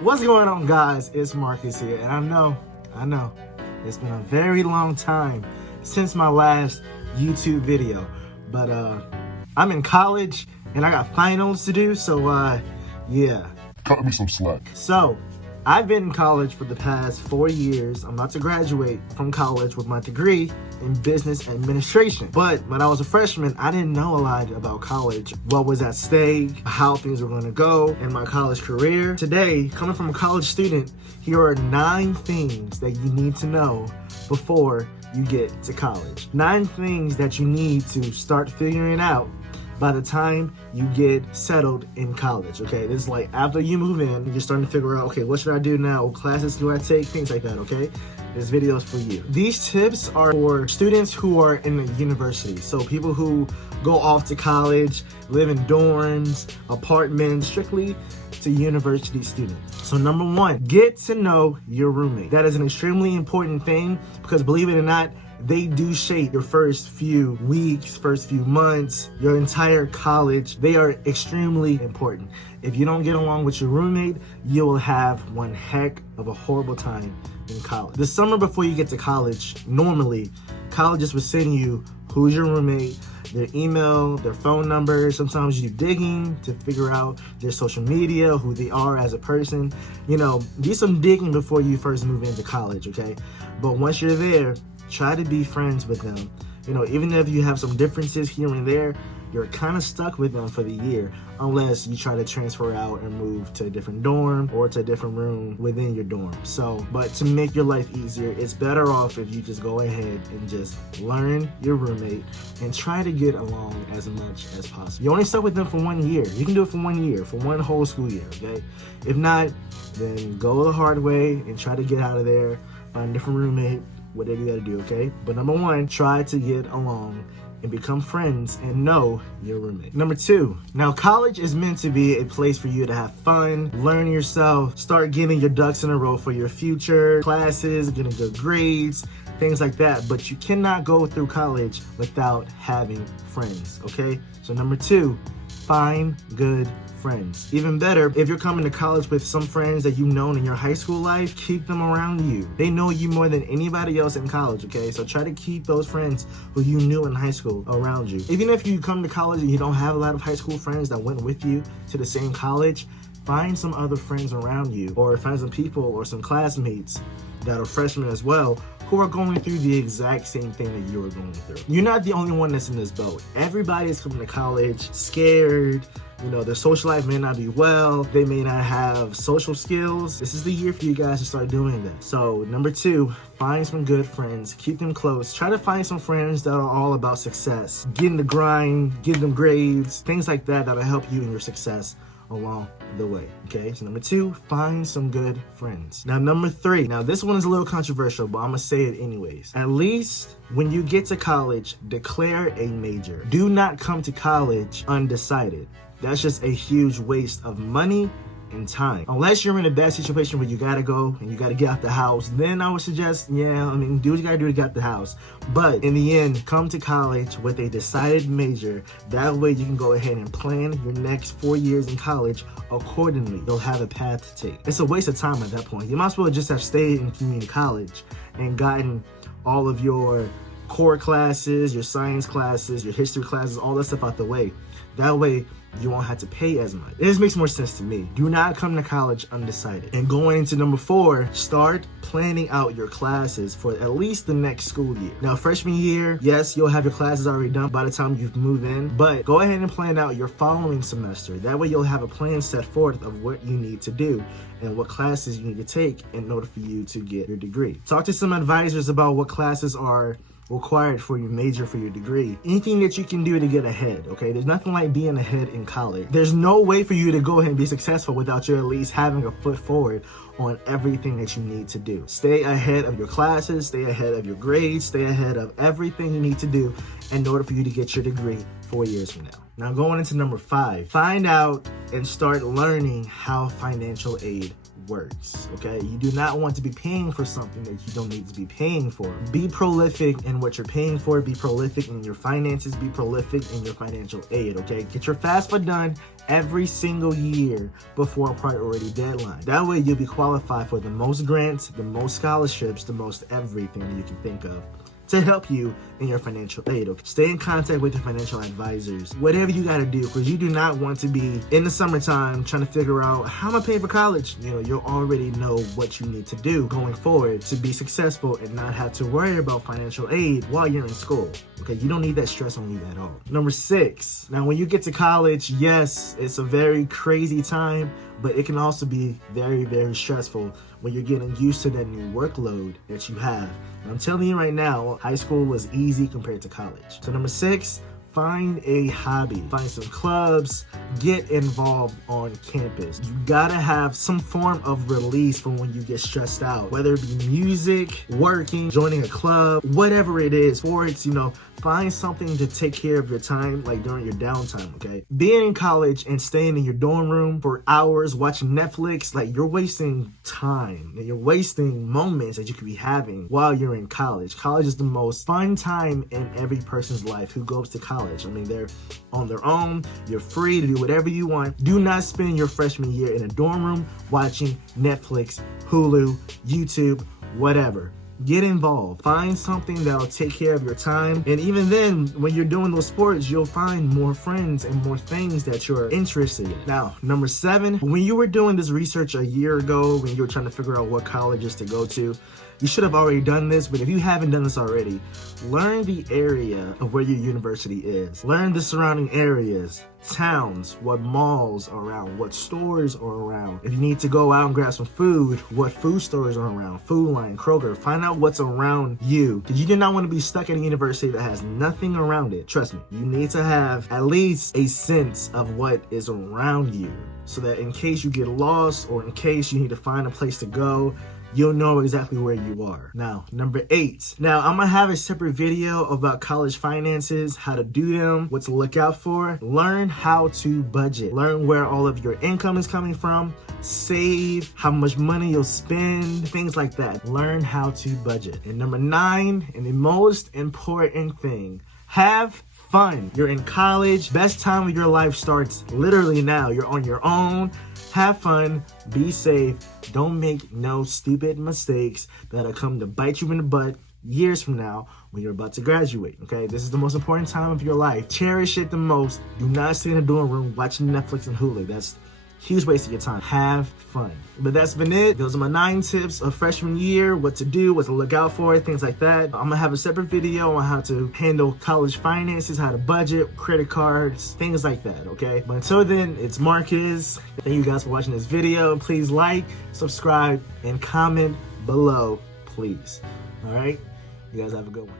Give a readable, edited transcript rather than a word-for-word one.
What's going on, guys? It's Marcus here, and I know, it's been a very long time since my last YouTube video, but I'm in college and I got finals to do, so yeah. Cut me some slack. So, I've been in college for the past 4 years. I'm about to graduate from college with my degree in business administration. But when I was a freshman, I didn't know a lot about college, what was at stake, how things were going to go in my college career. Today, coming from a college student, here are 9 things that you need to know before you get to college. 9 things that you need to start figuring out by the time you get settled in college, okay? This is like after you move in, you're starting to figure out, okay, what should I do now? What classes do I take? Things like that, okay? This video is for you. These tips are for students who are in the university. So people who go off to college, live in dorms, apartments, strictly to university students. So number 1, get to know your roommate. That is an extremely important thing because believe it or not, they do shape your first few weeks, first few months, your entire college. They are extremely important. If you don't get along with your roommate, you will have one heck of a horrible time in college. The summer before you get to college, normally, colleges will send you who's your roommate, their email, their phone number. Sometimes you do digging to figure out their social media, who they are as a person. You know, do some digging before you first move into college, okay? But once you're there, try to be friends with them. You know, even if you have some differences here and there, you're kind of stuck with them for the year unless you try to transfer out and move to a different dorm or to a different room within your dorm. So, but to make your life easier, it's better off if you just go ahead and just learn your roommate and try to get along as much as possible. You only stuck with them for 1 year. You can do it for 1 year, for one whole school year, okay? If not, then go the hard way and try to get out of there, find a different roommate, whatever you gotta do, okay? But number 1, try to get along and become friends and know your roommate. Number 2, now college is meant to be a place for you to have fun, learn yourself, start getting your ducks in a row for your future, classes, getting good grades, things like that. But you cannot go through college without having friends, okay? So number 2, find good friends. Even better, if you're coming to college with some friends that you've known in your high school life, keep them around you. They know you more than anybody else in college, okay? So try to keep those friends who you knew in high school around you. Even if you come to college and you don't have a lot of high school friends that went with you to the same college, find some other friends around you, or find some people or some classmates that are freshmen as well who are going through the exact same thing that you are going through. You're not the only one that's in this boat. Everybody is coming to college scared. You know, their social life may not be well. They may not have social skills. This is the year for you guys to start doing that. So number 2, find some good friends. Keep them close. Try to find some friends that are all about success. Get in the grind, get them grades, things like that that'll help you in your success along the way, okay? So number 2, find some good friends. Now number 3, now this one is a little controversial, but I'm gonna say it anyways. At least when you get to college, declare a major. Do not come to college undecided. That's just a huge waste of money and time. Unless you're in a bad situation where you gotta go and you gotta get out the house, then I would suggest, yeah, I mean, do what you gotta do to get out the house. But in the end, come to college with a decided major. That way you can go ahead and plan your next 4 years in college accordingly. You'll have a path to take. It's a waste of time at that point. You might as well just have stayed in community college and gotten all of your core classes, your science classes, your history classes, all that stuff out the way. That way, you won't have to pay as much. This makes more sense to me. Do not come to college undecided. And going into number 4, start planning out your classes for at least the next school year. Now, freshman year, yes, you'll have your classes already done by the time you move in, but go ahead and plan out your following semester. That way you'll have a plan set forth of what you need to do and what classes you need to take in order for you to get your degree. Talk to some advisors about what classes are required for your major, for your degree. Anything that you can do to get ahead, okay? There's nothing like being ahead in college. There's no way for you to go ahead and be successful without you at least having a foot forward on everything that you need to do. Stay ahead of your classes, stay ahead of your grades, stay ahead of everything you need to do in order for you to get your degree 4 years from now. Now going into number 5, find out and start learning how financial aid works, okay? You do not want to be paying for something that you don't need to be paying for. Be prolific in what you're paying for. Be prolific in your finances. Be prolific in your financial aid, okay? Get your FAFSA done every single year before a priority deadline. That way you'll be qualified for the most grants, the most scholarships, the most everything that you can think of to help you in your financial aid. Okay? Stay in contact with your financial advisors. Whatever you gotta do, because you do not want to be in the summertime trying to figure out how am I paying for college. You know, you already know what you need to do going forward to be successful and not have to worry about financial aid while you're in school. Okay, you don't need that stress on you at all. Number 6, now when you get to college, yes, it's a very crazy time, but it can also be very, very stressful when you're getting used to that new workload that you have. And I'm telling you right now, high school was easy compared to college. So number 6, find a hobby. Find some clubs, get involved on campus. You gotta have some form of release from when you get stressed out, whether it be music, working, joining a club, whatever it is, sports, you know, find something to take care of your time, like during your downtime, okay? Being in college and staying in your dorm room for hours watching Netflix, like you're wasting time and you're wasting moments that you could be having while you're in college. College is the most fun time in every person's life who goes to college. I mean, they're on their own. You're free to do whatever you want. Do not spend your freshman year in a dorm room watching Netflix, Hulu, YouTube, whatever. Get involved. Find something that'll take care of your time. And even then, when you're doing those sports, you'll find more friends and more things that you're interested in. Now, number 7, when you were doing this research a year ago, when you were trying to figure out what colleges to go to, you should have already done this, but if you haven't done this already, learn the area of where your university is. Learn the surrounding areas, towns, what malls are around, what stores are around. If you need to go out and grab some food, what food stores are around, Food Line, Kroger. Find out what's around you, because you do not want to be stuck at a university that has nothing around it. Trust me, you need to have at least a sense of what is around you, so that in case you get lost or in case you need to find a place to go, you'll know exactly where you are. Now, number 8. Now, I'm gonna have a separate video about college finances, how to do them, what to look out for. Learn how to budget. Learn where all of your income is coming from. Save, how much money you'll spend, things like that. Learn how to budget. And number 9, and the most important thing, have fun. You're in college. Best time of your life starts literally now. You're on your own. Have fun. Be safe. Don't make no stupid mistakes that'll come to bite you in the butt years from now when you're about to graduate, okay? This is the most important time of your life. Cherish it the most. Do not stay in a dorm room watching Netflix and Hulu. That's huge waste of your time. Have fun. But that's been it. Those are my 9 tips of freshman year, what to do, what to look out for, things like that. I'm gonna have a separate video on how to handle college finances, how to budget, credit cards, things like that, okay? But until then, it's Marcus. Thank you guys for watching this video. Please like, subscribe, and comment below, please. All right? You guys have a good one.